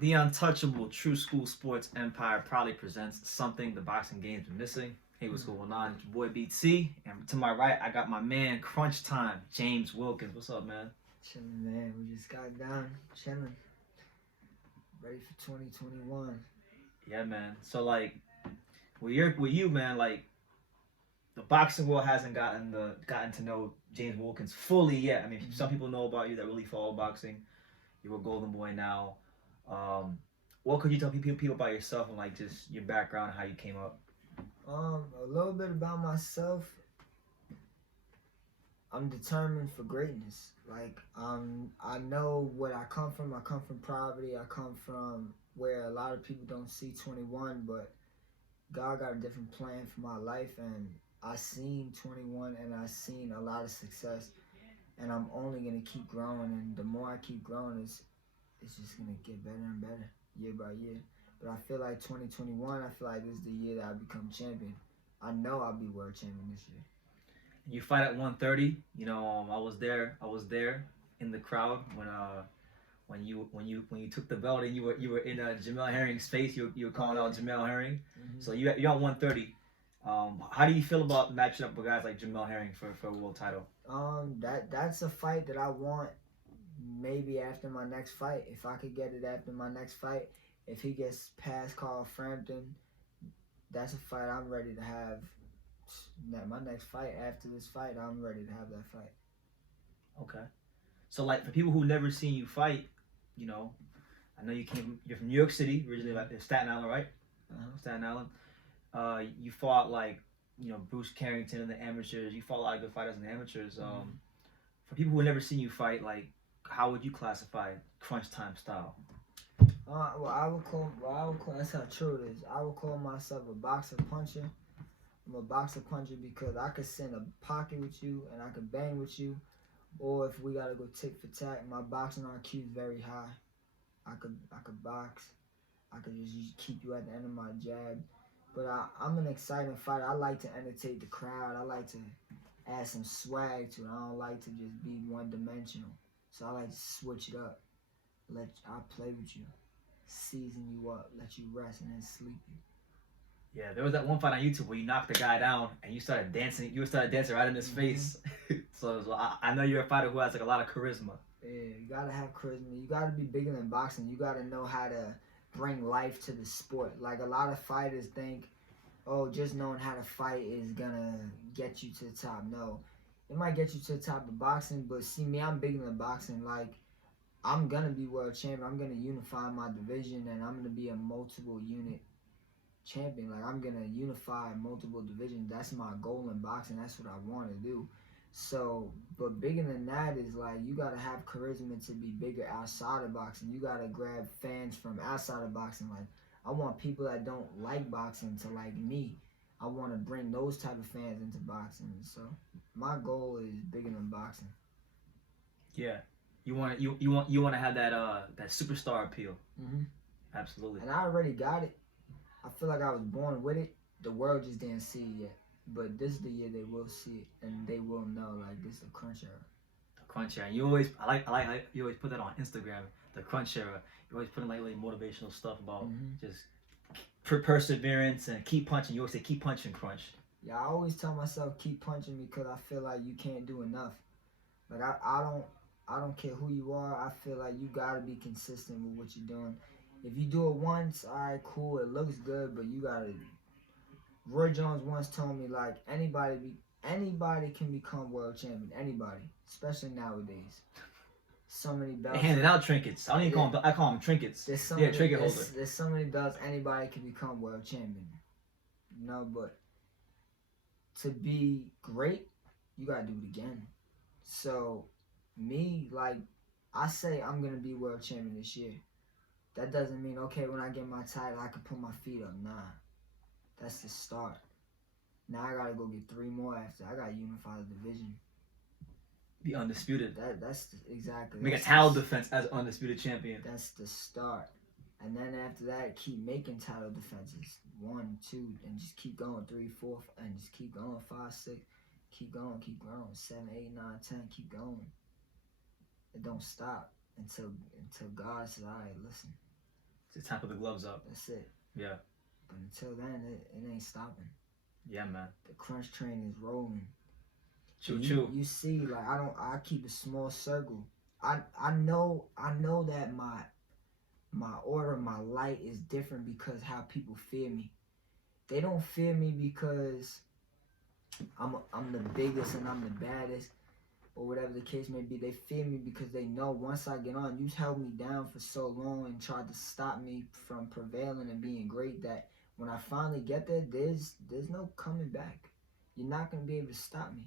The untouchable True School Sports Empire proudly presents something the boxing game's been missing. Hey, what's going on? It's your boy BT, and to my right, I got my man Crunchtime, James Wilkins. What's up, man? Chilling, man. We just got down, chilling, ready for 2021. Yeah, man. So like, with you, man, like the boxing world hasn't gotten to know James Wilkins fully yet. I mean, some people know about you that really follow boxing. You're a golden boy now. Um, what could you tell people about yourself and like just your background, how you came up? A little bit about myself. I'm determined for greatness. I know where I come from. I come from poverty. I come from where a lot of people don't see 21, but God got a different plan for my life, and I seen 21, and I seen a lot of success, and I'm only gonna keep growing, and the more I keep growing, it's just gonna get better and better year by year. But I feel like 2021, I feel like this is the year that I become champion. I know I'll be world champion this year. You fight at 130. You know, I was there. I was there in the crowd when you took the belt and you were in Jamel Herring's face. You were calling out Jamel Herring. Mm-hmm. So you're on 130. How do you feel about matching up with guys like Jamel Herring for a world title? That's a fight that I want maybe after my next fight. If I could get it after my next fight, if he gets past Carl Frampton, that's a fight I'm ready to have. My next fight after this fight, I'm ready to have that fight. Okay. So like for people who never seen you fight, you know, I know you're from New York City originally, like Staten Island, right? Staten Island. You fought like Bruce Carrington in the amateurs. You fought a lot of good fighters in the amateurs. For people who never seen you fight, like how would you classify Crunchtime style? I would call. That's how true it is. I would call myself a boxer puncher. I'm a boxer puncher because I could sit in a pocket with you and I could bang with you, or if we gotta go tick for tack, my boxing IQ is very high. I could box. I could just keep you at the end of my jab. But I'm an exciting fighter. I like to entertain the crowd. I like to add some swag to it. I don't like to just be one dimensional. So I like to switch it up. I'll play with you, season you up, let you rest, and then sleep you. Yeah, there was that one fight on YouTube where you knocked the guy down and you started dancing. You started dancing right in his face. So I know you're a fighter who has like a lot of charisma. Yeah, you gotta have charisma. You gotta be bigger than boxing. You gotta know how to bring life to the sport. Like a lot of fighters think, oh, just knowing how to fight is gonna get you to the top. No, it might get you to the top of boxing, but see me, I'm bigger than boxing. Like I'm gonna be world champion. I'm gonna unify my division, and I'm gonna be a multiple unit champion. Like I'm gonna unify multiple divisions. That's my goal in boxing. That's what I want to do. So, but bigger than that is like you gotta have charisma to be bigger outside of boxing. You gotta grab fans from outside of boxing. Like I want people that don't like boxing to like me. I want to bring those type of fans into boxing. So my goal is bigger than boxing. Yeah, you want to have that superstar appeal. Mm-hmm. Absolutely. And I already got it. I feel like I was born with it. The world just didn't see it yet. But this is the year they will see it, and they will know like this is the crunch era. The crunch era. You always I like you always put that on Instagram. The crunch era. You always put in like motivational stuff about just perseverance and keep punching. You always say keep punching, crunch. Yeah, I always tell myself keep punching because I feel like you can't do enough. Like I don't care who you are. I feel like you gotta be consistent with what you're doing. If you do it once, alright, cool, it looks good, but you gotta. Roy Jones once told me like anybody can become world champion. Anybody, especially nowadays. So many belts. They handing out trinkets. I don't even call them. I call them trinkets. Trinket holder. There's so many belts. Anybody can become world champion. You know, but to be great, you gotta do it again. So me, like I say, I'm gonna be world champion this year. That doesn't mean okay when I get my title I can put my feet up. Nah. That's the start. Now I gotta go get 3 more after. I gotta unify the division. Be undisputed. Exactly. Make a title defense as undisputed champion. That's the start. And then after that, keep making title defenses. 1, 2, and just keep going. 3, 4, and just keep going. 5, 6. Keep going. Keep growing. 7, 8, 9, 10. Keep going. It don't stop until God says, all right, listen. It's time to put the gloves up. That's it. Yeah. But until then, it ain't stopping. Yeah, man. The crunch train is rolling. True. You see, like I keep a small circle. I know that my order, my light is different because how people fear me. They don't fear me because I'm the biggest and I'm the baddest, or whatever the case may be. They fear me because they know once I get on, you've held me down for so long and tried to stop me from prevailing and being great, that when I finally get there, there's no coming back. You're not gonna be able to stop me.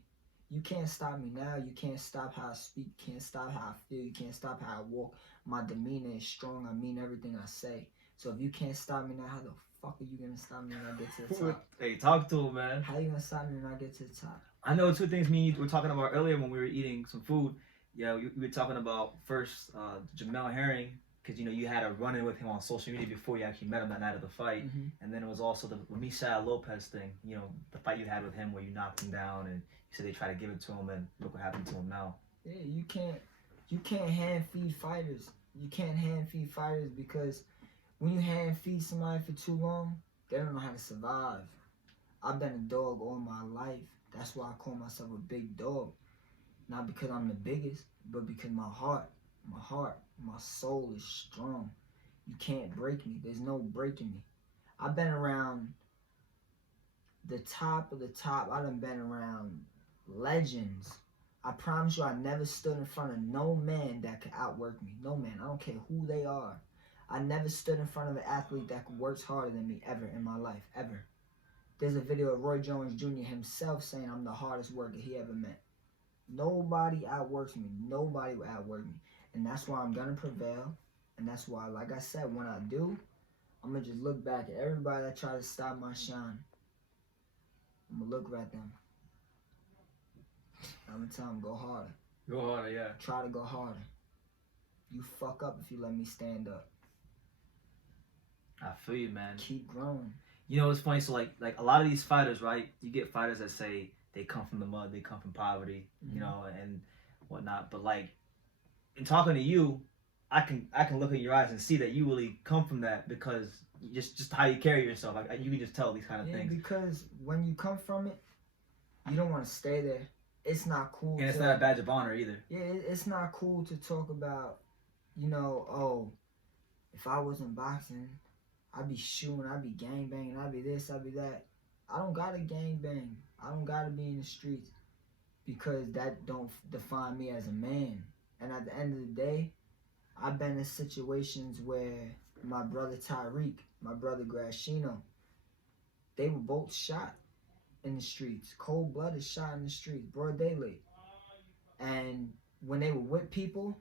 You can't stop me now. You can't stop how I speak. You can't stop how I feel. You can't stop how I walk. My demeanor is strong. I mean everything I say. So if you can't stop me now, how the fuck are you gonna stop me when I get to the top? Hey, talk to him, man. How you gonna stop me when I get to the top? I know two things me and you were talking about earlier when we were eating some food. Yeah, we were talking about first Jamel Herring, because you had a run-in with him on social media before you actually met him that night of the fight. Mm-hmm. And then it was also the Misael Lopez thing, the fight you had with him where you knocked him down and you said they tried to give it to him, and look what happened to him now. Yeah, you can't hand feed fighters. You can't hand feed fighters because when you hand feed somebody for too long, they don't know how to survive. I've been a dog all my life. That's why I call myself a big dog. Not because I'm the biggest, but because my soul is strong. You can't break me. There's no breaking me. I've been around the top of the top. I done been around legends. I promise you I never stood in front of no man that could outwork me. No man. I don't care who they are. I never stood in front of an athlete that works harder than me ever in my life. Ever. There's a video of Roy Jones Jr. himself saying I'm the hardest worker he ever met. Nobody outworks me. Nobody will outwork me. And that's why I'm going to prevail. And that's why, like I said, when I do, I'm going to just look back at everybody that tried to stop my shine. I'm going to look at them. I'm going to tell them, go harder. Go harder, yeah. Try to go harder. You fuck up if you let me stand up. I feel you, man. Keep growing. It's funny. So, like a lot of these fighters, right? You get fighters that say they come from the mud, they come from poverty, and whatnot. But like, in talking to you, I can look in your eyes and see that you really come from that because just how you carry yourself. Like you can just tell these kind of things. Because when you come from it, you don't want to stay there. It's not cool. And it's not a badge of honor either. Yeah, it's not cool to talk about, if I wasn't boxing, I'd be shooting, I'd be gangbanging, I'd be this, I'd be that. I don't gotta gangbang. I don't gotta be in the streets because that don't define me as a man. And at the end of the day, I've been in situations where my brother Tyreek, my brother Grashino, they were both shot in the streets. Cold-blooded shot in the streets, broad daylight. And when they were with people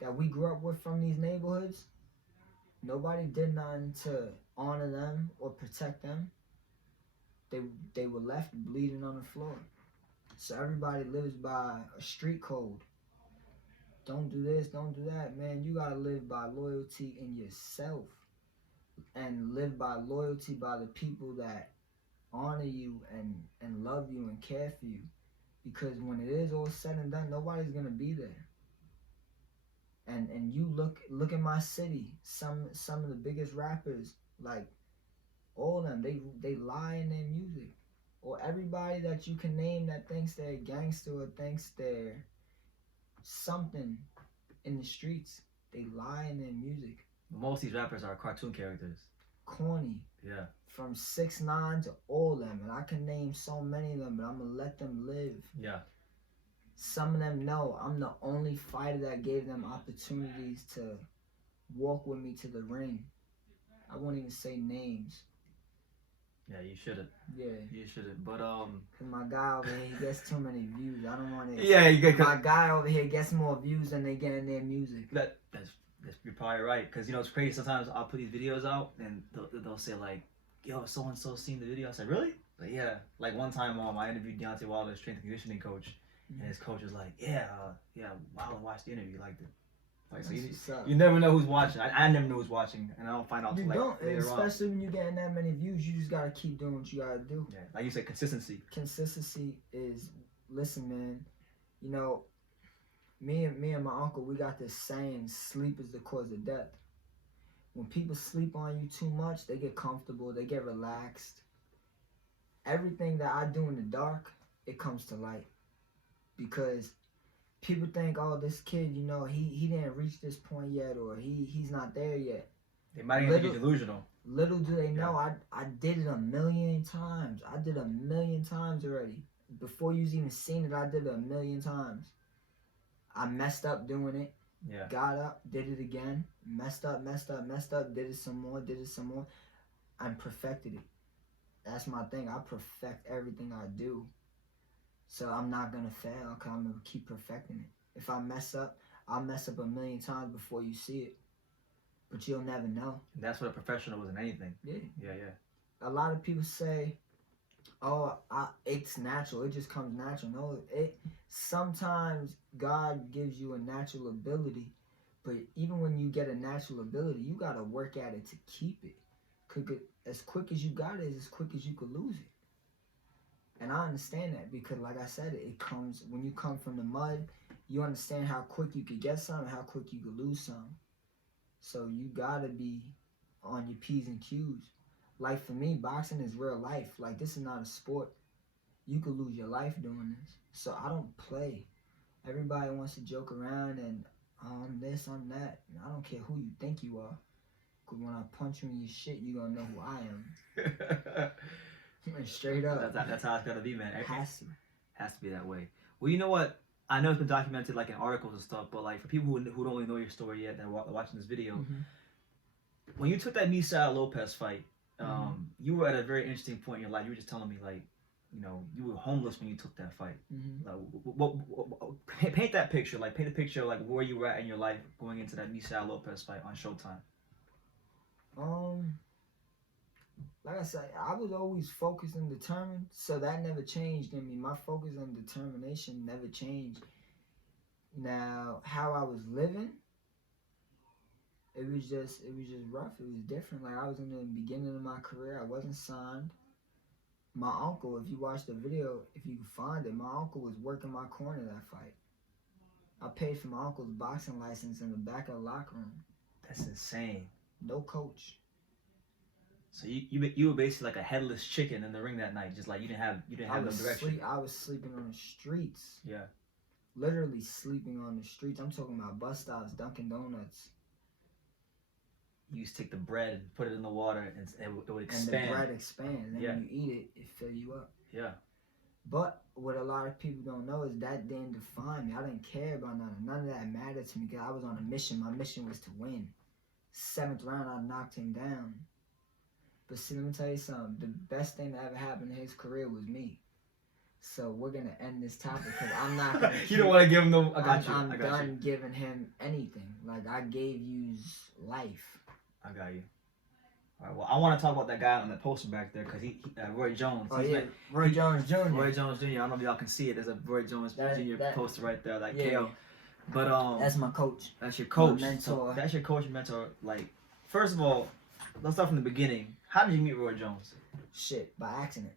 that we grew up with from these neighborhoods, nobody did nothing to honor them or protect them. They were left bleeding on the floor. So everybody lives by a street code. Don't do this, don't do that. Man, you gotta live by loyalty in yourself. And live by loyalty by the people that honor you and love you and care for you. Because when it is all said and done, nobody's gonna be there. And you look at my city, some of the biggest rappers, like all of them, they lie in their music. Or everybody that you can name that thinks they're a gangster or thinks they're something in the streets, they lie in their music. Most of these rappers are cartoon characters. Corny. Yeah. From 6ix9ine to all of them. And I can name so many of them, but I'm going to let them live. Yeah. Some of them know I'm the only fighter that gave them opportunities to walk with me to the ring. I won't even say names. Yeah, you shouldn't. Yeah. You shouldn't. But Cause my guy over here, he gets too many views. I don't want to. Yeah, you get. My guy over here gets more views than they get in their music. That's you're probably right. Cause it's crazy. Sometimes I'll put these videos out and they'll say like, "Yo, so and so seen the video." I said, "Really?" Like, yeah. Like one time, I interviewed Deontay Wilder's strength and conditioning coach, and his coach was like, "Yeah, Wilder watched the interview, liked it." Like, so you never know who's watching. I never know who's watching, and I don't find out. You don't, especially when you're getting that many views. You just gotta keep doing what you gotta do. Yeah, like you said, consistency. Consistency is, listen, man. Me and my uncle, we got this saying: sleep is the cause of death. When people sleep on you too much, they get comfortable, they get relaxed. Everything that I do in the dark, it comes to light. Because people think, oh, this kid, you know, he didn't reach this point yet, or he's not there yet. They might even be delusional. Little do they know, I did it a million times. I did 1,000,000 times already. Before you've even seen it, I did it 1,000,000 times. I messed up doing it. Yeah. Got up, did it again. Messed up, did it some more, and perfected it. That's my thing. I perfect everything I do. So I'm not going to fail, because I'm going to keep perfecting it. If I mess up, I'll mess up 1,000,000 times before you see it. But you'll never know. That's what a professional is in anything. Yeah. Yeah, yeah. A lot of people say, oh, it's natural. It just comes natural. No, sometimes God gives you a natural ability. But even when you get a natural ability, you got to work at it to keep it. As quick as you got it is as quick as you could lose it. And I understand that, because like I said, it comes, when you come from the mud, you understand how quick you could get some and how quick you could lose some. So you gotta be on your P's and Q's. Like for me, boxing is real life. Like, this is not a sport. You could lose your life doing this. So I don't play. Everybody wants to joke around and, oh, I'm this, I'm that. I don't care who you think you are. Because when I punch you in your shit, you're gonna know who I am. Straight up. That's how it's gotta be, man. It has to. Has to be that way. Well, you know what? I know it's been documented like in articles and stuff, but like for people who don't really know your story yet that are watching this video, when you took that Misael Lopez fight, you were at a very interesting point in your life. You were just telling me, like, you know, you were homeless when you took that fight. Like, paint that picture. Like, paint a picture of like where you were at in your life going into that Misael Lopez fight on Showtime. Like I said, I was always focused and determined, so that never changed in me. My focus and determination never changed. Now, how I was living, it was just rough. It was different. Like, I was in the beginning of my career. I wasn't signed. My uncle, if you watch the video, if you can find it, my uncle was working my corner that fight. I paid for my uncle's boxing license in the back of the locker room. That's insane. No coach. So you were basically like a headless chicken in the ring that night, just like you didn't have no direction. I was sleeping on the streets. Yeah. Literally sleeping on the streets. I'm talking about bus stops, Dunkin' Donuts. You used to take the bread and put it in the water, and it would expand. And the bread expands, and when you eat it, it fills you up. Yeah. But what a lot of people don't know is that didn't define me. I didn't care about none. None of that mattered to me, because I was on a mission. My mission was to win. 7th round, I knocked him down. But see, let me tell you something. The best thing that ever happened in his career was me. So we're going to end this topic, because I'm not going to... You don't want to give him no... I'm done giving him anything. Like, I gave you life. I got you. All right, well, I want to talk about that guy on the poster back there, because Roy Jones. Oh, yeah, Roy Jones Jr. Roy Jones Jr. I don't know if y'all can see it. There's a Roy Jones Jr. poster right there, like KO. But that's my coach. That's your coach. My mentor. So that's your coach and mentor. Like, first of all, let's start from the beginning. How did you meet Roy Jones? Shit, by accident.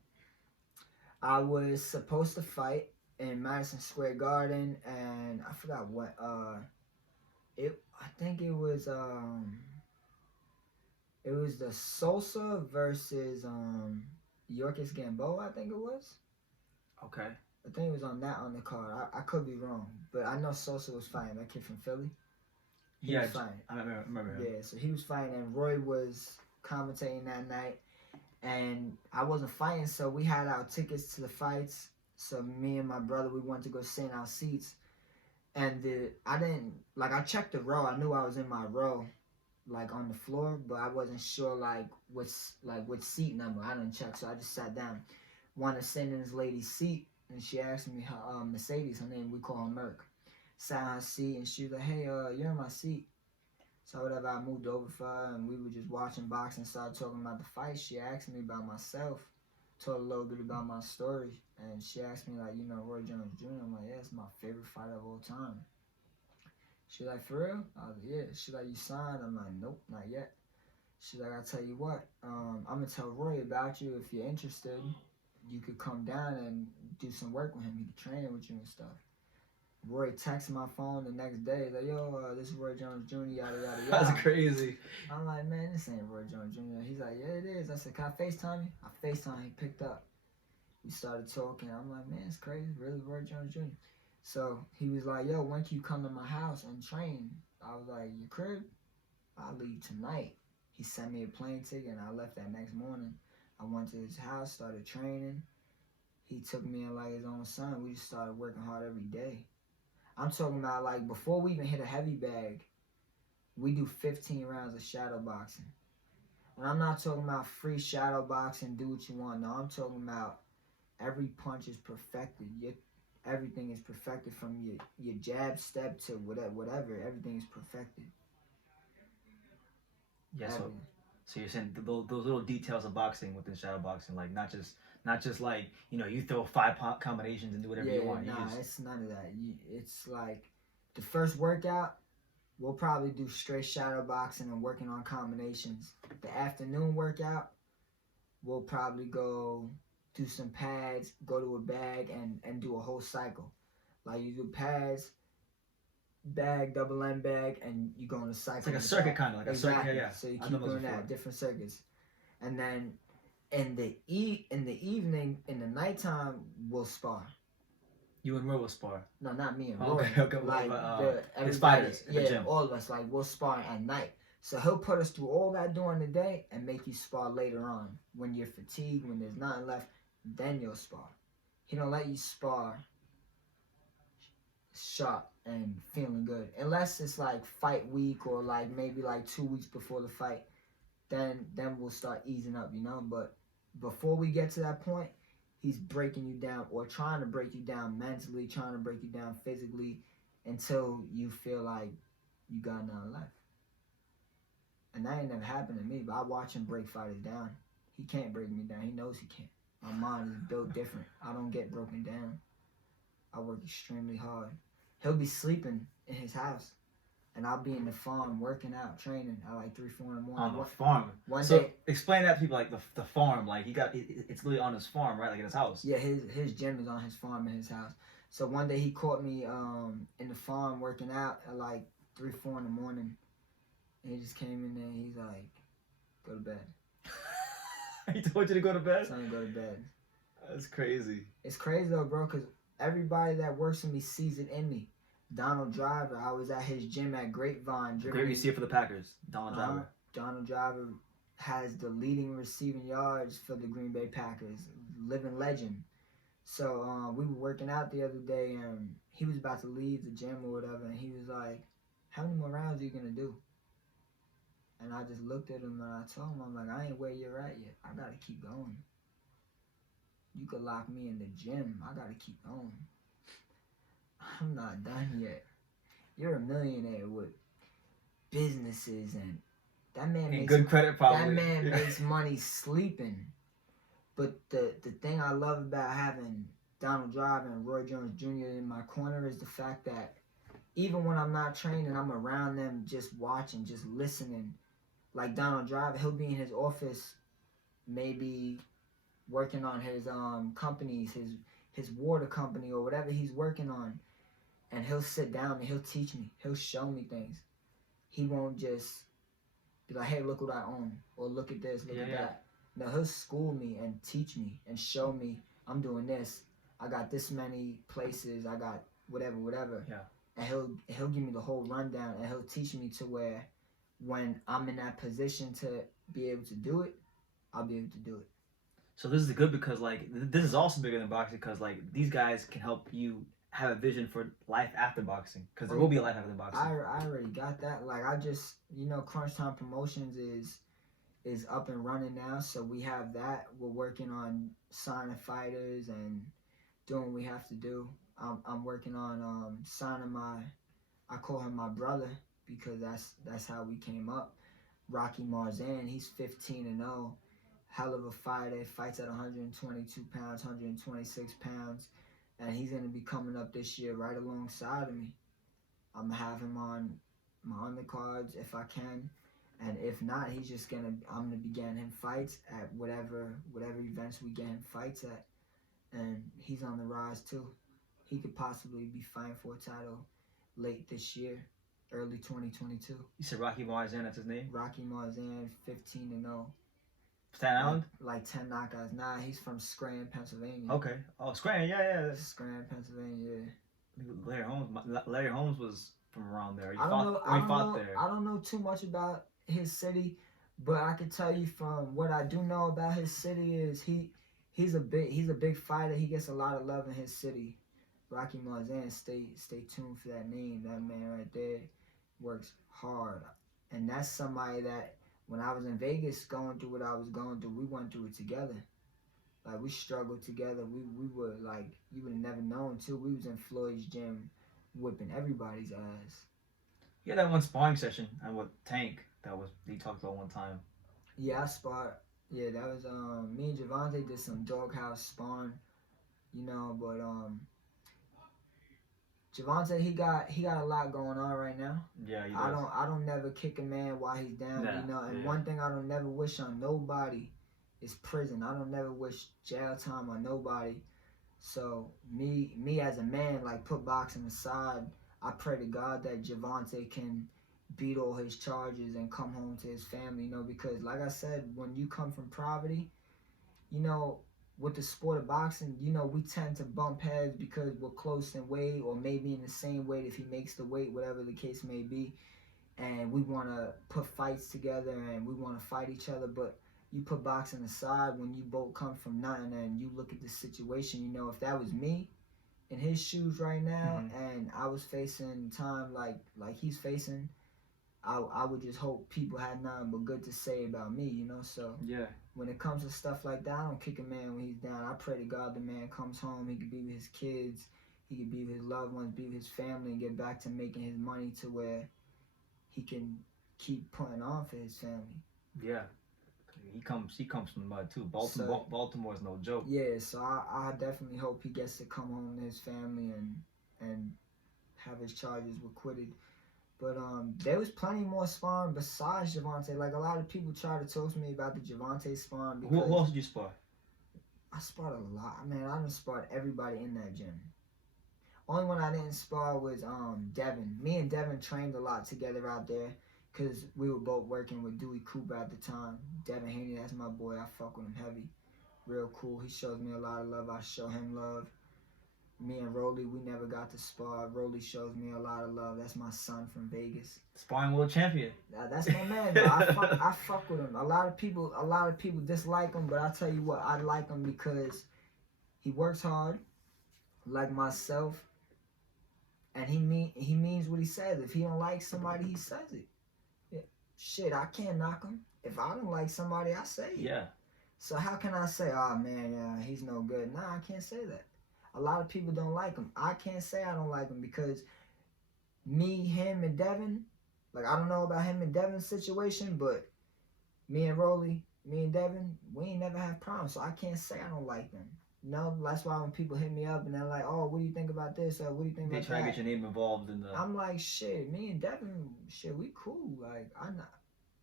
I was supposed to fight in Madison Square Garden, and I forgot what. I think it was the Sosa versus Yorkis Gamboa. I think it was. Okay. I think it was on the card. I could be wrong, but I know Sosa was fighting, that kid from Philly. He was fighting. I remember him. Yeah, so he was fighting, and Roy was commentating that night, and I wasn't fighting, so we had our tickets to the fights. So me and my brother, we went to go sit in our seats, and I checked the row. I knew I was in my row, like on the floor, but I wasn't sure which seat number. I didn't check, so I just sat down. Wanted to sit in this lady's seat, and she asked me her Mercedes, her name, we call her Merc. Sat in her seat, and she was like, "Hey, you're in my seat." So whatever, I moved over for her, and we were just watching boxing, started talking about the fight. She asked me about myself, told a little bit about my story, and she asked me, like, you know, Roy Jones Jr.? I'm like, yeah, it's my favorite fighter of all time. She like, for real? I was like, yeah. She like, you signed? I'm like, nope, not yet. She's like, I'll tell you what, I'm going to tell Roy about you. If you're interested, you could come down and do some work with him. He could train with you and stuff. Roy texts my phone the next day. He's like, yo, this is Roy Jones Jr. Yada yada yada. That's crazy. I'm like, man, this ain't Roy Jones Jr. He's like, yeah, it is. I said, can I FaceTime you? I FaceTime. He picked up. We started talking. I'm like, man, it's crazy. Really, Roy Jones Jr. So he was like, yo, when can you come to my house and train? I was like, your crib? I'll leave tonight. He sent me a plane ticket and I left that next morning. I went to his house, started training. He took me in like his own son. We just started working hard every day. I'm talking about like before we even hit a heavy bag, we do 15 rounds of shadow boxing. And I'm not talking about free shadow boxing, do what you want. No, I'm talking about every punch is perfected. Everything is perfected from your jab step to whatever. Everything is perfected. Yeah, so you're saying those little details of boxing within shadow boxing, like not just like you throw 5 combinations and do whatever you want. Nah, it's none of that. It's like the first workout, we'll probably do straight shadow boxing and working on combinations. The afternoon workout, we'll probably go do some pads, go to a bag, and do a whole cycle. Like you do pads, bag, double end bag, and you go on a cycle. It's like a circuit kind of, like exactly. A circuit, yeah. So you keep doing that, different circuits. And then in the evening, in the nighttime, we'll spar. You and Roy will spar? No, not me and Roy. Okay. Like the spiders in the gym. All of us, like we'll spar at night. So he'll put us through all that during the day and make you spar later on. When you're fatigued, when there's nothing left, then you'll spar. He don't let you spar sharp and feeling good. Unless it's like fight week or like maybe like 2 weeks before the fight. Then we'll start easing up, But before we get to that point, he's breaking you down or trying to break you down mentally, trying to break you down physically until you feel like you got nothing left. And that ain't never happened to me, but I watch him break fighters down. He can't break me down. He knows he can't. My mind is built different. I don't get broken down. I work extremely hard. He'll be sleeping in his house, and I'll be in the farm working out, training at like 3, 4 in the morning. On the farm. One so day, explain that to people, like the farm, like it's literally on his farm, right? Like in his house. Yeah, his gym is on his farm in his house. So one day he caught me in the farm working out at like 3, 4 in the morning. And he just came in there and he's like, go to bed. He told you to go to bed? Son, go to bed. That's crazy. It's crazy though, bro, because everybody that works with me sees it in me. Donald Driver, I was at his gym at Grapevine. Great receiver for the Packers, Donald Driver. Donald Driver has the leading receiving yards for the Green Bay Packers. Living legend. So we were working out the other day and he was about to leave the gym or whatever and he was like, how many more rounds are you going to do? And I just looked at him and I told him, I'm like, I ain't where you're at yet. I got to keep going. You could lock me in the gym. I got to keep going. I'm not done yet. You're a millionaire with businesses and that man makes good credit probably. That man makes money sleeping. But the thing I love about having Donald Driver and Roy Jones Jr. in my corner is the fact that even when I'm not training, I'm around them just watching, just listening. Like Donald Driver, he'll be in his office maybe working on his companies, his water company or whatever he's working on. And he'll sit down and he'll teach me. He'll show me things. He won't just be like, hey, look what I own. Or look at this, look at that. No, he'll school me and teach me and show me I'm doing this. I got this many places. I got whatever. Yeah. And he'll give me the whole rundown and he'll teach me to where when I'm in that position to be able to do it, I'll be able to do it. So this is good because like this is also bigger than boxing because like these guys can help you have a vision for life after boxing because there will be a life after boxing. I already got that. Like I just Crunchtime Promotions is up and running now, so we have that. We're working on signing fighters and doing what we have to do. I'm working on signing I call him my brother because that's how we came up. Rocky Marzan, he's 15-0, hell of a fighter. Fights at 122 pounds, 126 pounds, and he's gonna be coming up this year right alongside of me. I'm gonna have him on my undercards if I can, and if not, I'm gonna be getting him fights at whatever events we get him fights at, and he's on the rise too. he could possibly be fighting for a title late this year, early 2022. You said Rocky Marzan, that's his name? Rocky Marzan, 15-0. Staten Island? Like 10 knockouts. Nah, he's from Scranton, Pennsylvania. Okay. Oh, Scranton, yeah. Scranton, Pennsylvania, yeah. Larry Holmes was from around there. He I fought there. I don't know too much about his city, but I can tell you from what I do know about his city is he's a big fighter. He gets a lot of love in his city. Rocky Marzan, stay tuned for that name. That man right there works hard, and that's somebody that when I was in Vegas going through what I was going through, we went through it together. Like we struggled together. We were like you would have never known too. We was in Floyd's gym, whipping everybody's ass. Yeah, that one sparring session and with Tank that was he talked about one time. Yeah, I sparred. Yeah, that was me and Javonte did some doghouse sparring, but Javonte he got a lot going on right now. Yeah, he does. I don't never kick a man while he's down, and one thing I don't never wish on nobody is prison. I don't never wish jail time on nobody. So me as a man, like put boxing aside, I pray to God that Javonte can beat all his charges and come home to his family, because like I said, when you come from poverty, with the sport of boxing, we tend to bump heads because we're close in weight or maybe in the same weight if he makes the weight, whatever the case may be. And we want to put fights together and we want to fight each other. But you put boxing aside when you both come from nothing and you look at the situation, if that was me in his shoes right now and I was facing time like he's facing, I would just hope people had nothing but good to say about me, So yeah, when it comes to stuff like that, I don't kick a man when he's down. I pray to God the man comes home, he could be with his kids, he could be with his loved ones, be with his family, and get back to making his money to where he can keep putting on for his family. Yeah. He comes from the mud too. Baltimore is no joke. Yeah, so I definitely hope he gets to come home to his family and have his charges acquitted. But there was plenty more sparring besides Javonte. Like a lot of people try to talk to me about the Javonte sparring. Who else did you spar? I sparred a lot. Man, I done sparred everybody in that gym. Only one I didn't spar was Devin. Me and Devin trained a lot together out there because we were both working with Dewey Cooper at the time. Devin Haney, that's my boy. I fuck with him heavy. Real cool. He shows me a lot of love. I show him love. Me and Rolly, we never got to spar. Rolly shows me a lot of love. That's my son from Vegas. Sparring world champion. That's my man, though. I fuck with him. A lot of people dislike him, but I tell you what, I like him because he works hard, like myself, and he means what he says. If he don't like somebody, he says it. Yeah. Shit, I can't knock him. If I don't like somebody, I say it. Yeah. So how can I say, oh man, he's no good? Nah, I can't say that. A lot of people don't like him. I can't say I don't like him because me, him, and Devin, like I don't know about him and Devin's situation, but me and Rolly, me and Devin, we ain't never had problems, so I can't say I don't like them. That's why when people hit me up and they're like, oh, what do you think about this? Or what do you think about that? They try to get your name involved in the... I'm like, shit, me and Devin, we cool. Like,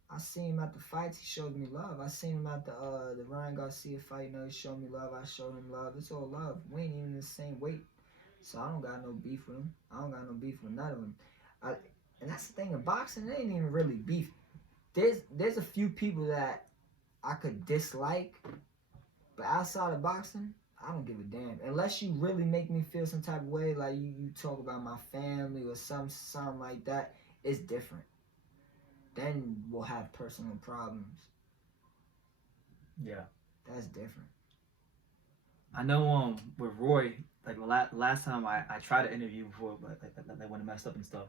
I seen him at the fights. He showed me love. I seen him at the Ryan Garcia fight. He showed me love. I showed him love. It's all love. We ain't even in the same weight, so I don't got no beef with him. I don't got no beef with none of them. And that's the thing in boxing. It ain't even really beef. There's a few people that I could dislike, but outside of boxing, I don't give a damn. Unless you really make me feel some type of way, like you talk about my family or something like that, it's different. Then we'll have personal problems. Yeah. That's different. I know with Roy, like last time I tried to interview before, like when it messed up and stuff,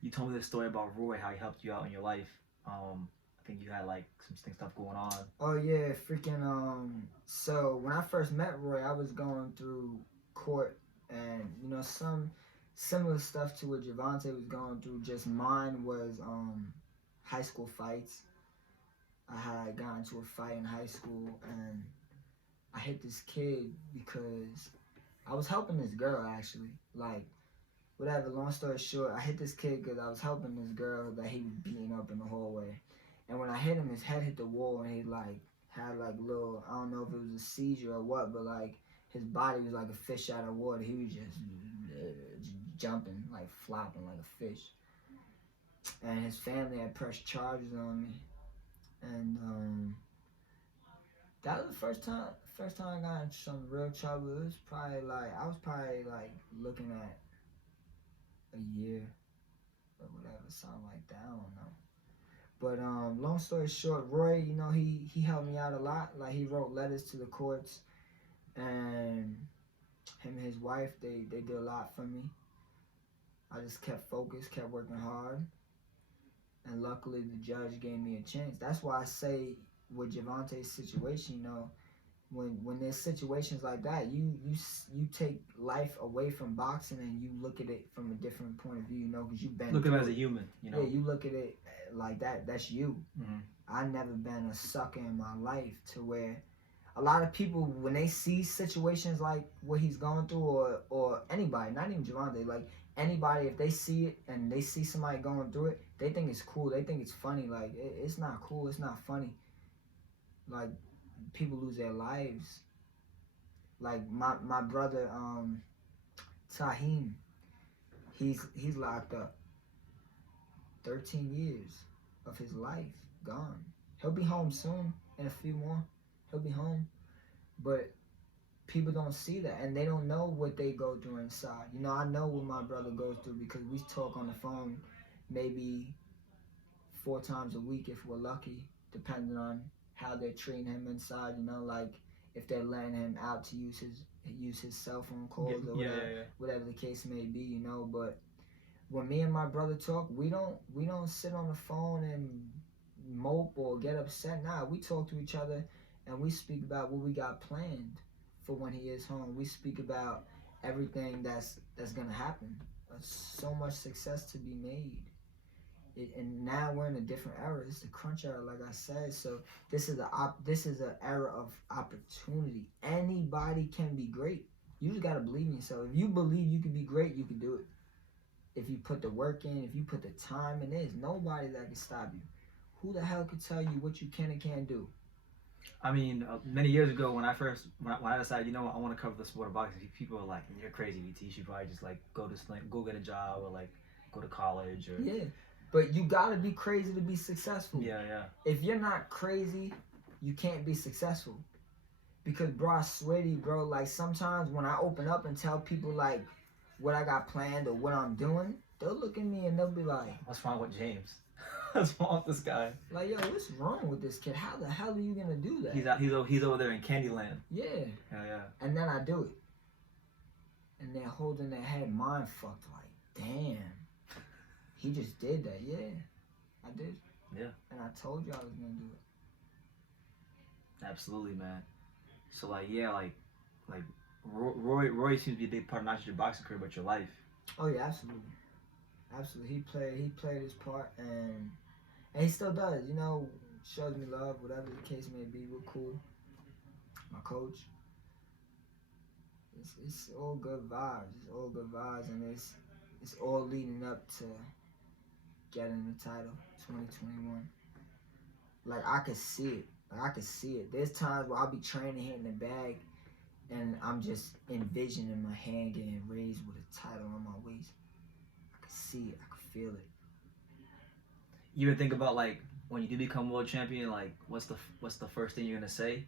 you told me this story about Roy, how he helped you out in your life. I think you had like some stuff going on. Oh yeah, freaking so when I first met Roy, I was going through court and some similar stuff to what Javonte was going through, just mine was high school fights. I had gotten into a fight in high school and I hit this kid because I was helping this girl actually. Like, whatever, long story short, I hit this kid because I was helping this girl that he was beating up in the hallway. And when I hit him, his head hit the wall and he like had like little, I don't know if it was a seizure or what, but like his body was like a fish out of water. He was just jumping, like flopping like a fish. And his family had pressed charges on me, and that was the first time I got in some real trouble. It was probably like I was probably like looking at a year or whatever, something like that. I don't know. But long story short, Roy, you know, he helped me out a lot. Like he wrote letters to the courts, and him and his wife, they did a lot for me. I just kept focused, kept working hard, and luckily the judge gave me a chance. That's why I say with Javonte's situation, you know, when there's situations like that, you take life away from boxing and you look at it from a different point of view, you know, because you've been look at it as a human, you know. Yeah, you look at it like that. That's you. Mm-hmm. I've never been a sucker in my life to where a lot of people, when they see situations like what he's going through, or anybody, not even Javonte, like anybody, if they see it and they see somebody going through it, they think it's cool. They think it's funny. Like it's not cool. It's not funny. Like people lose their lives. Like my brother Tahim, he's locked up. 13 years of his life gone. He'll be home soon, in a few more. He'll be home. But people don't see that, and they don't know what they go through inside. You know, I know what my brother goes through because we talk on the phone maybe 4 times a week if we're lucky, depending on how they're treating him inside. You know, like if they're letting him out to use his cell phone calls or whatever the case may be. You know, but when me and my brother talk, we don't sit on the phone and mope or get upset. Nah, we talk to each other and we speak about what we got planned for when he is home. We speak about everything that's gonna happen. So much success to be made. And now we're in a different era. It's the crunch era, like I said. So this is an era of opportunity. Anybody can be great. You just gotta believe in yourself. If you believe you can be great, you can do it. If you put the work in, if you put the time in, there's nobody that can stop you. Who the hell could tell you what you can and can't do? I mean, many years ago when I decided, you know what, I want to cover the sport of boxing, people were like, "You're crazy, VT. You should probably just like go get a job or like go to college or." Yeah, but you gotta be crazy to be successful. Yeah. If you're not crazy, you can't be successful. Because bro, I swear to you, bro, like sometimes when I open up and tell people like what I got planned or what I'm doing, they'll look at me and they'll be like, "What's wrong with James? What's wrong with this guy? Like, yo, what's wrong with this kid? How the hell are you gonna do that?" He's over there in Candyland. Yeah. Yeah. And then I do it, and they're holding their head mind fucked like, damn, he just did that. Yeah, I did. Yeah. And I told you I was gonna do it. Absolutely, man. So like, yeah, like Roy seems to be a big part of not just your boxing career, but your life. Oh yeah, absolutely. He played his part, and he still does. You know, shows me love, whatever the case may be. We're cool. My coach. It's all good vibes. It's all good vibes, and it's all leading up to getting the title 2021. Like I could see it. There's times where I'll be training, hitting the bag, and I'm just envisioning my hand getting raised with a title on my waist. I could see it. I could feel it. You ever think about like when you do become world champion, like what's the first thing you're gonna say?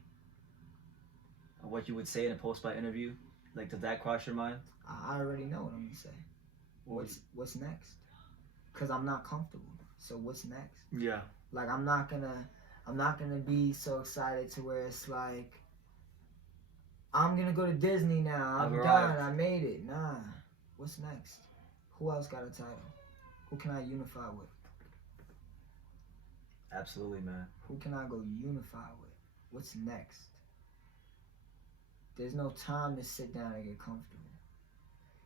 Or what you would say in a post-fight interview? Like, does that cross your mind? I already know what I'm gonna say. What's next? Cause I'm not comfortable. So what's next? Yeah. Like I'm not gonna be so excited to where it's like I'm gonna go to Disney now. I'm done. I made it. Nah. What's next? Who else got a title? Who can I unify with? Absolutely, man. Who can I go unify with? What's next? There's no time to sit down and get comfortable.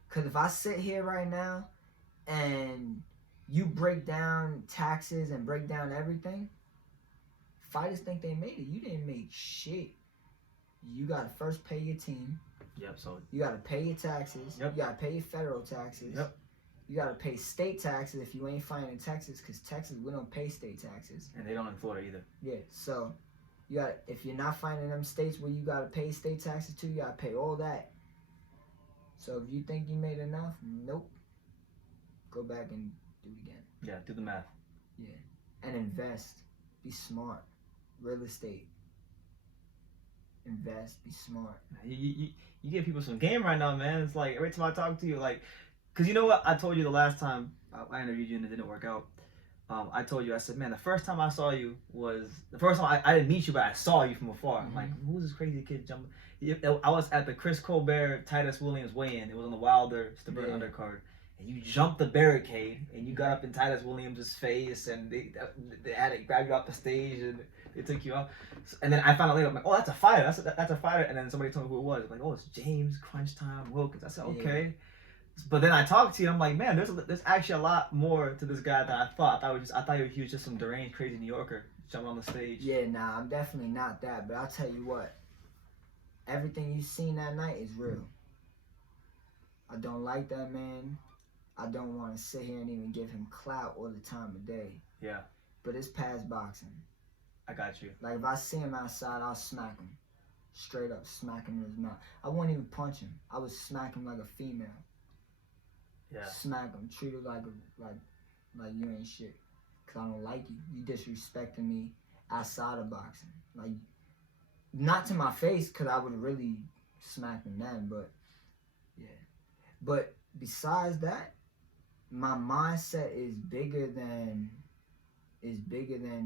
Because if I sit here right now and you break down taxes and break down everything, fighters think they made it. You didn't make shit. You got to first pay your team. Yep, so. You got to pay your taxes. Yep. You got to pay your federal taxes. Yep. You got to pay state taxes if you ain't fighting in Texas, because Texas, we don't pay state taxes. And they don't in Florida either. Yeah, so You got if you're not fighting in them states where you gotta pay state taxes too, you gotta pay all that. So if you think you made enough, nope. Go back and do it again. Yeah, do the math. Yeah, and invest. Be smart. Real estate. Invest. Be smart. You give people some game right now, man. It's like every time I talk to you, like, cause you know what I told you the last time I interviewed you and it didn't work out. I told you, I said, man, the first time I saw you was the first time I didn't meet you, but I saw you from afar. I'm like, who's this crazy kid jumping? I was at the Chris Colbert Titus Williams weigh-in. It was on the Wilder Stubborn undercard. And you jumped the barricade and you got up in Titus Williams' face and they had to grab you off the stage and they took you out. And then I found out later, I'm like, oh, that's a fighter. That's a fighter. And then somebody told me who it was. Like, oh, it's James Crunchtime Wilkins. I said, okay. Yeah. But then I talked to you. I'm like, man, there's actually a lot more to this guy than I thought. I thought he was just some deranged, crazy New Yorker jumping on the stage. Yeah, nah, I'm definitely not that. But I'll tell you what, everything you seen that night is real. I don't like that man. I don't want to sit here and even give him clout all the time of day. Yeah. But it's past boxing. I got you. Like, if I see him outside, I'll smack him. Straight up smack him in his mouth. I wouldn't even punch him. I would smack him like a female. Yeah. Smack him. Treat him like you ain't shit. Because I don't like you. You disrespecting me outside of boxing. Like, not to my face, because I would really smack him then, but, yeah. But besides that, my mindset is bigger than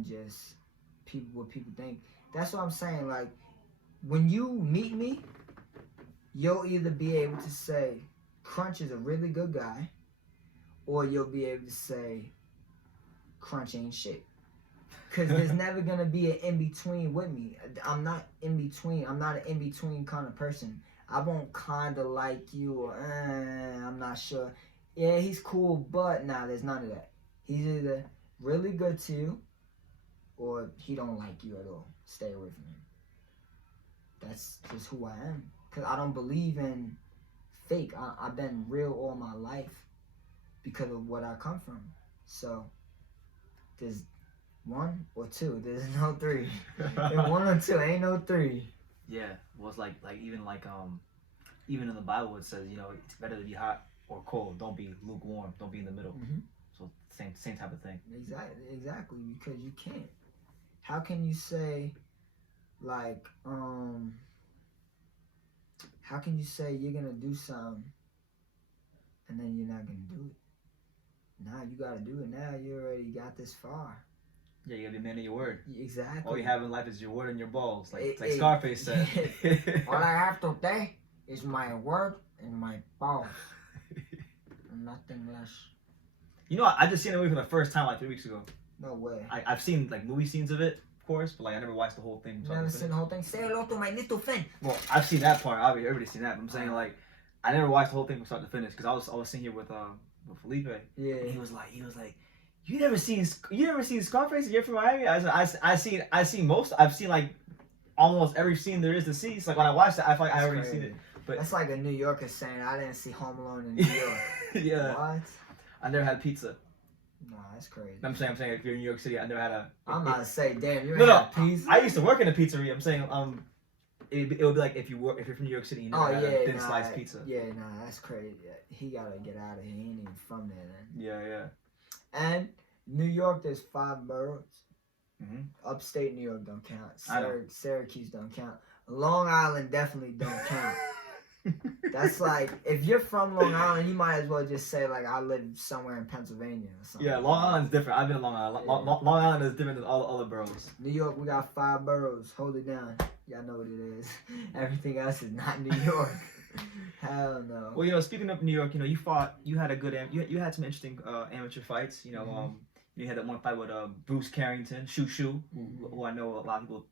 just what people think. That's what I'm saying. Like, when you meet me, you'll either be able to say Crunch is a really good guy, or you'll be able to say Crunch ain't shit. Because there's never going to be an in-between with me. I'm not in-between. I'm not an in-between kind of person. I won't kind of like you or I'm not sure. Yeah, he's cool, but nah, there's none of that. He's either really good to you or he don't like you at all. Stay away from him. That's just who I am. Because I don't believe in fake. I've been real all my life because of what I come from. So there's one or two. There's no three. And one or two, ain't no three. Yeah, well, it's like even in the Bible it says, it's better to be hot or cold. Don't be lukewarm. Don't be in the middle. Mm-hmm. So same type of thing. Exactly, because you can't. How can you say, like, how can you say you're gonna do something and then you're not gonna do it? Nah, you gotta do it now. You already got this far. Yeah, you gotta be a man of your word. Exactly. All you have in life is your word and your balls, like Scarface said. All I have today is my word and my balls. Nothing less. I just seen the movie for the first time like 3 weeks ago. No way. I've seen like movie scenes of it, of course, but like I never watched the whole thing. Never seen the whole thing. Say hello to my little friend. Well, I've seen that part. Obviously, everybody's seen that. But I'm saying like, I never watched the whole thing from start to finish because I was sitting here with Felipe. Yeah. And he was like, you never seen Scarface? You're from Miami? I've seen like almost every scene there is to see. So like when I watched it, I feel like I already seen it. But that's like a New Yorker saying I didn't see Home Alone in New York. Yeah. What? I never had pizza. Nah, that's crazy. I'm saying if you're in New York City, I never had a. I'm about to say, damn, you ain't had pizza. I used to work in a pizzeria. I'm saying it would be like if you're from New York City, you never had a thin sliced pizza. Yeah, nah, that's crazy. He gotta get out of here. He ain't even from there then. Yeah. And New York, there's 5 boroughs. Mm-hmm. Upstate New York don't count. Syracuse don't count. Long Island definitely don't count. That's like, if you're from Long Island, you might as well just say, like, I live somewhere in Pennsylvania or something. Yeah, Long Island's different. I've been to Long Island. Yeah. Long Island is different than all the other boroughs. New York, we got 5 boroughs. Hold it down. Y'all know what it is. Everything else is not New York. Hell no. Well, speaking of New York, you had a good, you had some interesting amateur fights. Mm-hmm. You had that one fight with Bruce Carrington, who I know a lot of people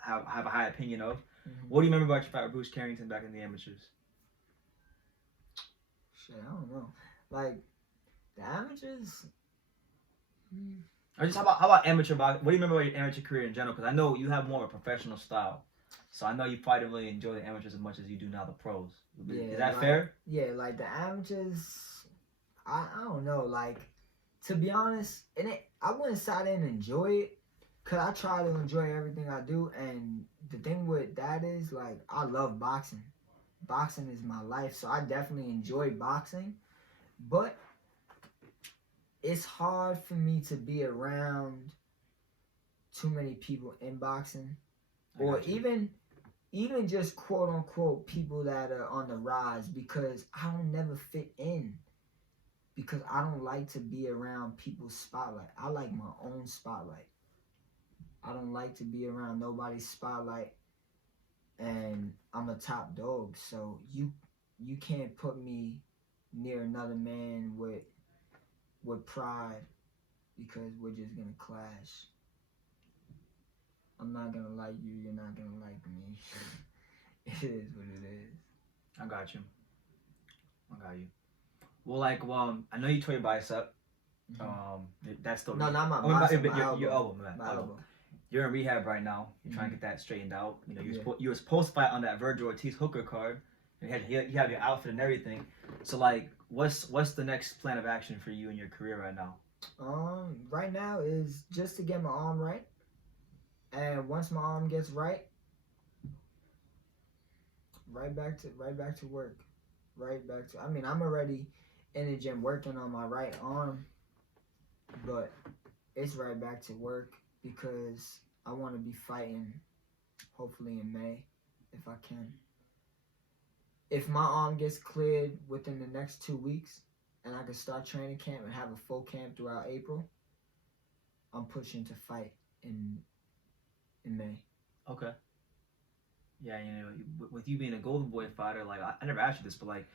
have a high opinion of. Mm-hmm. What do you remember about your fight with Bruce Carrington back in the amateurs? Shit, I don't know. Like, the amateurs? Or just how about amateur boxing? What do you remember about your amateur career in general? Because I know you have more of a professional style. So I know you probably didn't really enjoy the amateurs as much as you do now the pros. Yeah, is that fair? Yeah, like the amateurs, I don't know. Like, to be honest, I wouldn't say I didn't enjoy it, Cause I try to enjoy everything I do, and the thing with that is like I love boxing. Boxing is my life, so I definitely enjoy boxing. But it's hard for me to be around too many people in boxing, or even just quote unquote people that are on the rise, because I don't never fit in, because I don't like to be around people's spotlight. I like my own spotlight. I don't like to be around nobody's spotlight, and I'm a top dog. So you can't put me near another man with pride, because we're just gonna clash. I'm not gonna like you. You're not gonna like me. It is what it is. I got you. I got you. Well, like, I know you tore your bicep. That's the No, not my oh, bicep, my your elbow. elbow, My elbow. You're in rehab right now. You're trying to get that straightened out. You know, Yeah. you were supposed to fight on that Virgil Ortiz hooker card. You have your outfit and everything. So like, what's the next plan of action for you in your career right now? Right now is just to get my arm right, and once my arm gets right, right back to work, right back to. I mean, I'm already in the gym working on my right arm, but it's right back to work, because I want to be fighting, hopefully in May, if I can. If my arm gets cleared within the next 2 weeks, and I can start training camp and have a full camp throughout April, I'm pushing to fight in May. Okay. Yeah, you know, with you being a Golden Boy fighter, like I never asked you this, but like,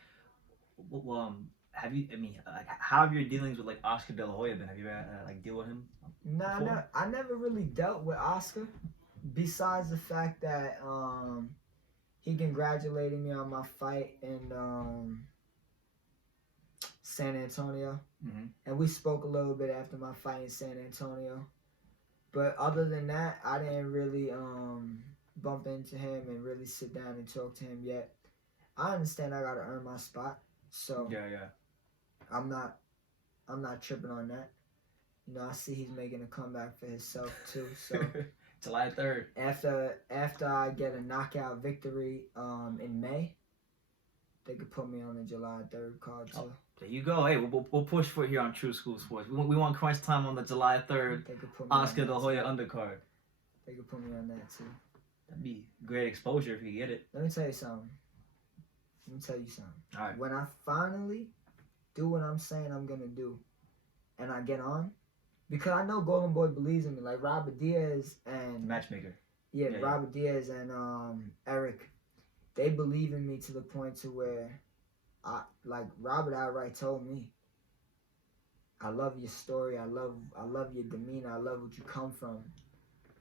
have you? I mean, like, how have your dealings with like Oscar De La Hoya been? Have you ever like deal with him? Nah, Before? no, I never really dealt with Oscar, besides the fact that he congratulated me on my fight in San Antonio, and we spoke a little bit after my fight in San Antonio. But other than that, I didn't really bump into him and really sit down and talk to him yet. I understand I gotta earn my spot, so Yeah. I'm not tripping on that. You know, I see he's making a comeback for himself too. So July 3rd. after I get a knockout victory in May, they could put me on the July 3rd card too. Oh, there you go. Hey, we'll push for it here on True School Sports. We want Crunchtime on the July 3rd They could put me Oscar on De La that Hoya too. undercard. They could put me on that too. That'd be great exposure if you get it. Let me tell you something. All right. When I finally do what I'm saying I'm gonna do, and I get on, because I know Golden Boy believes in me, like Robert Diaz and Matchmaker. Yeah, Yeah, Robert Diaz and Eric, they believe in me to the point to where Robert outright told me, I love your story, I love your demeanor, I love what you come from.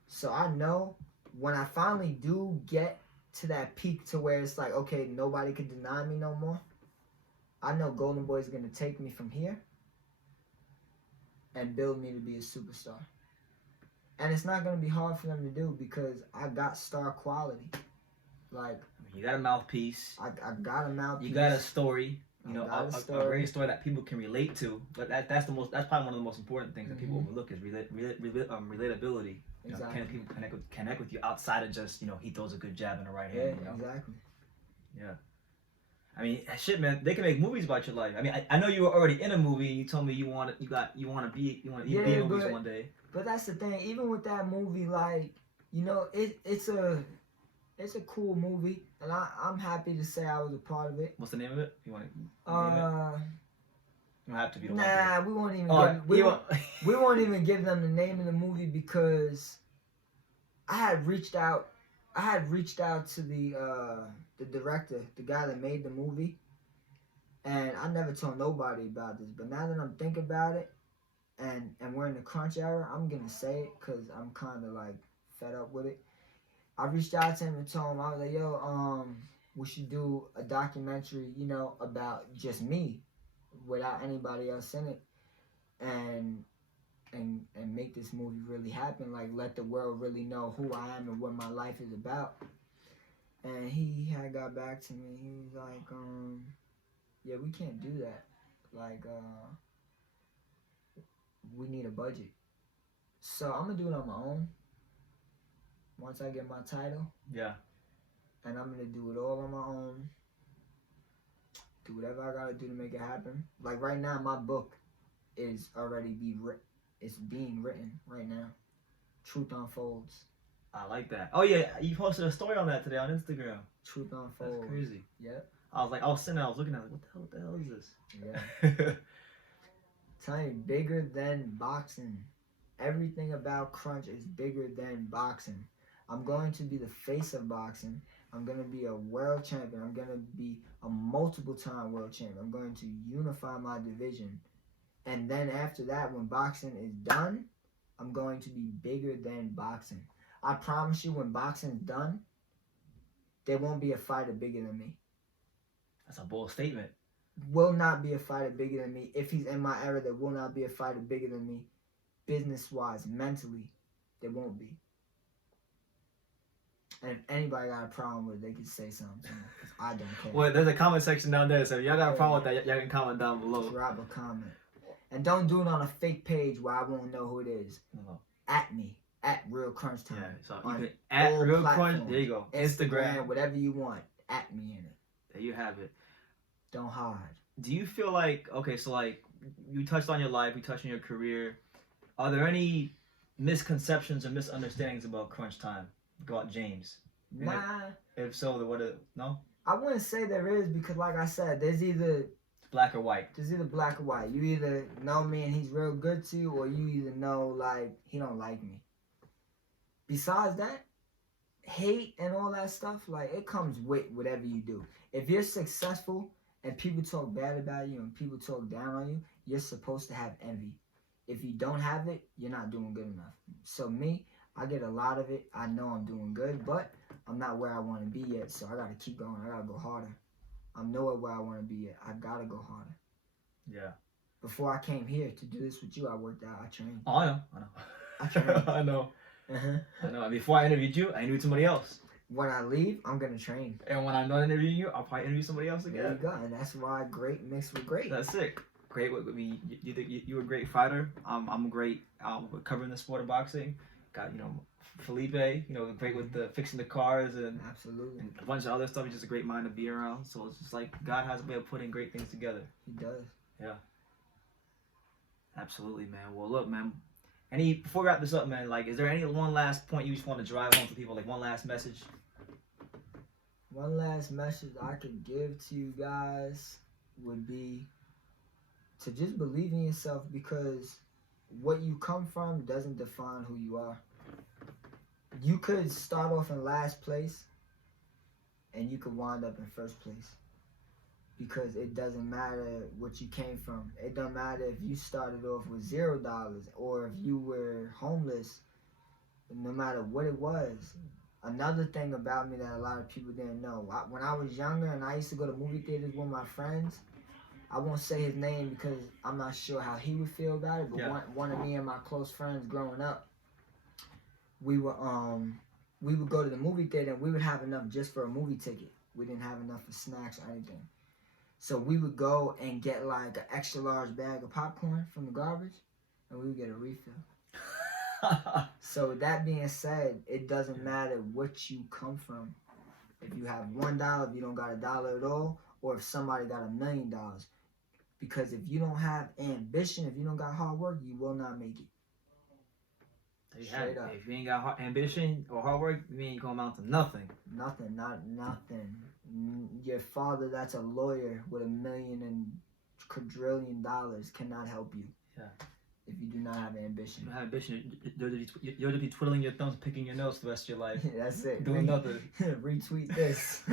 So I know when I finally do get to that peak to where it's like, okay, nobody can deny me no more, I know Golden Boy's gonna take me from here and build me to be a superstar. And it's not gonna be hard for them to do, because I got star quality. Like, you got a mouthpiece. I got a mouthpiece. You got a story. You know, a a great story that people can relate to. But that's probably one of the most important things that people overlook is relatability. You know, Exactly. can people connect with you outside of just, you know, he throws a good jab in the right hand. You know? Exactly. Yeah. I mean, shit, man. They can make movies about your life. I mean, I know you were already in a movie, and you told me you want to be in movies one day. But that's the thing. Even with that movie, like, you know, it's a cool movie, and I'm happy to say I was a part of it. What's the name of it? You want to name it? You don't have to be. Nah, we won't even. We won't even give them the name of the movie, because I had reached out to the director, the guy that made the movie, and I never told nobody about this. But now that I'm thinking about it, and we're in the crunch era, I'm gonna say it, because I'm kind of like fed up with it. I reached out to him and told him, I was like, yo, we should do a documentary, you know, about just me, without anybody else in it, and make this movie really happen. Like, let the world really know who I am and what my life is about. And he had got back to me. He was like, yeah, we can't do that. Like, we need a budget. So I'm gonna do it on my own. Once I get my title. Yeah. And I'm gonna do it all on my own. Do whatever I gotta do to make it happen. Like right now, my book is already it's being written right now. Truth Unfolds. I like that. Oh yeah, you posted a story on that today on Instagram. Truth Unfolds. That's crazy. Yep. I was sitting there, I was looking at it, what the hell is this? Yeah. Telling you, bigger than boxing. Everything about Crunch is bigger than boxing. I'm going to be the face of boxing. I'm going to be a world champion. I'm going to be a multiple-time world champion. I'm going to unify my division. And then after that, when boxing is done, I'm going to be bigger than boxing. I promise you, when boxing's done, there won't be a fighter bigger than me. That's a bold statement. Will not be a fighter bigger than me. If he's in my era, there will not be a fighter bigger than me. Business-wise, mentally, there won't be. And if anybody got a problem with it, they can say something to me, 'cause I don't care. Well, there's a comment section down there, so if y'all got a problem with that, y'all can comment down below. Drop a comment. And don't do it on a fake page where I won't know who it is. No. At me. At Real Crunchtime. Yeah, so you On can at all Real platforms. Crunch, there you go. Instagram, whatever you want. At me in it. There you have it. Don't hide. Do you feel like, okay, so like, you touched on your life, you touched on your career. Are there any misconceptions or misunderstandings about Crunchtime, about James? Nah. If so, then no? I wouldn't say there is because, like I said, there's either Black or white. black or white. You either know me and he's real good to you, or you either know, like, he don't like me. Besides that, hate and all that stuff, like, it comes with whatever you do. If you're successful and people talk bad about you and people talk down on you, you're supposed to have envy. If you don't have it, you're not doing good enough. So me, I get a lot of it. I know I'm doing good, but I'm not where I want to be yet, so I got to keep going. I got to go harder. I'm nowhere where I want to be yet. I got to go harder. Yeah. Before I came here to do this with you, I worked out. I trained. Oh, I know. I trained. I know. Uh-huh. I know. Before I interviewed you, I interviewed somebody else. When I leave, I'm going to train. And when I'm not interviewing you, I'll probably interview somebody else again. There you go. And that's why great mixed with great. That's it. Great with me. You're a great fighter. I'm great with covering the sport of boxing. Got, Felipe, great with the fixing the cars and Absolutely. and a bunch of other stuff. He's just a great mind to be around. So it's just like God has a way of putting great things together. He does. Yeah. Absolutely, man. Well, look, man. Before we wrap this up, man, like, is there any one last point you just want to drive home to people? Like, one last message? One last message I could give to you guys would be to just believe in yourself, because what you come from doesn't define who you are. You could start off in last place and you could wind up in first place, because it doesn't matter what you came from. It don't matter if you started off with $0 or if you were homeless. No matter what it was. Another thing about me that a lot of people didn't know, when I was younger and I used to go to movie theaters with my friends, I won't say his name because I'm not sure how he would feel about it, but Yeah. one of me and my close friends growing up, we would go to the movie theater and we would have enough just for a movie ticket. We didn't have enough for snacks or anything. So we would go and get like an extra large bag of popcorn from the garbage and we would get a refill. So with that being said, it doesn't matter what you come from. If you have $1, if you don't got $1 at all, or if somebody got $1 million. Because if you don't have ambition, if you don't got hard work, you will not make it. Straight up. If you ain't got ambition or hard work, you ain't gonna amount to nothing. Nothing, not nothing. Your father, that's a lawyer with $1 million and quadrillion dollars, cannot help you. Yeah. If you do not have ambition. You don't have ambition, you'll just be twiddling your thumbs, picking your nose the rest of your life. That's it. Doing nothing. Retweet this.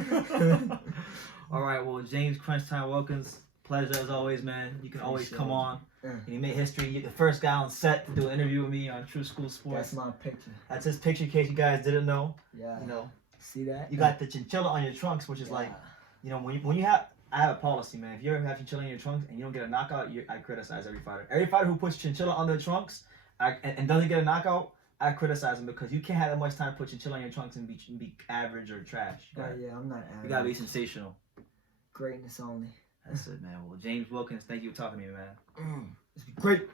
All right, well, James Crunchtime Wilkins, pleasure as always, man. You can always come on. You made history. You're the first guy on set to do an interview with me on True School Sports. That's my picture. That's his picture, in case you guys didn't know. Yeah. See that? You got the chinchilla on your trunks, which is like, when you have. I have a policy, man. If you ever have chinchilla in your trunks and you don't get a knockout, I criticize every fighter. Every fighter who puts chinchilla on their trunks and doesn't get a knockout, I criticize them, because you can't have that much time to put chinchilla on your trunks and be average or trash. Yeah, I'm not average. You gotta be sensational. Greatness only. That's it, man. Well, James Wilkins, thank you for talking to me, man. It's great.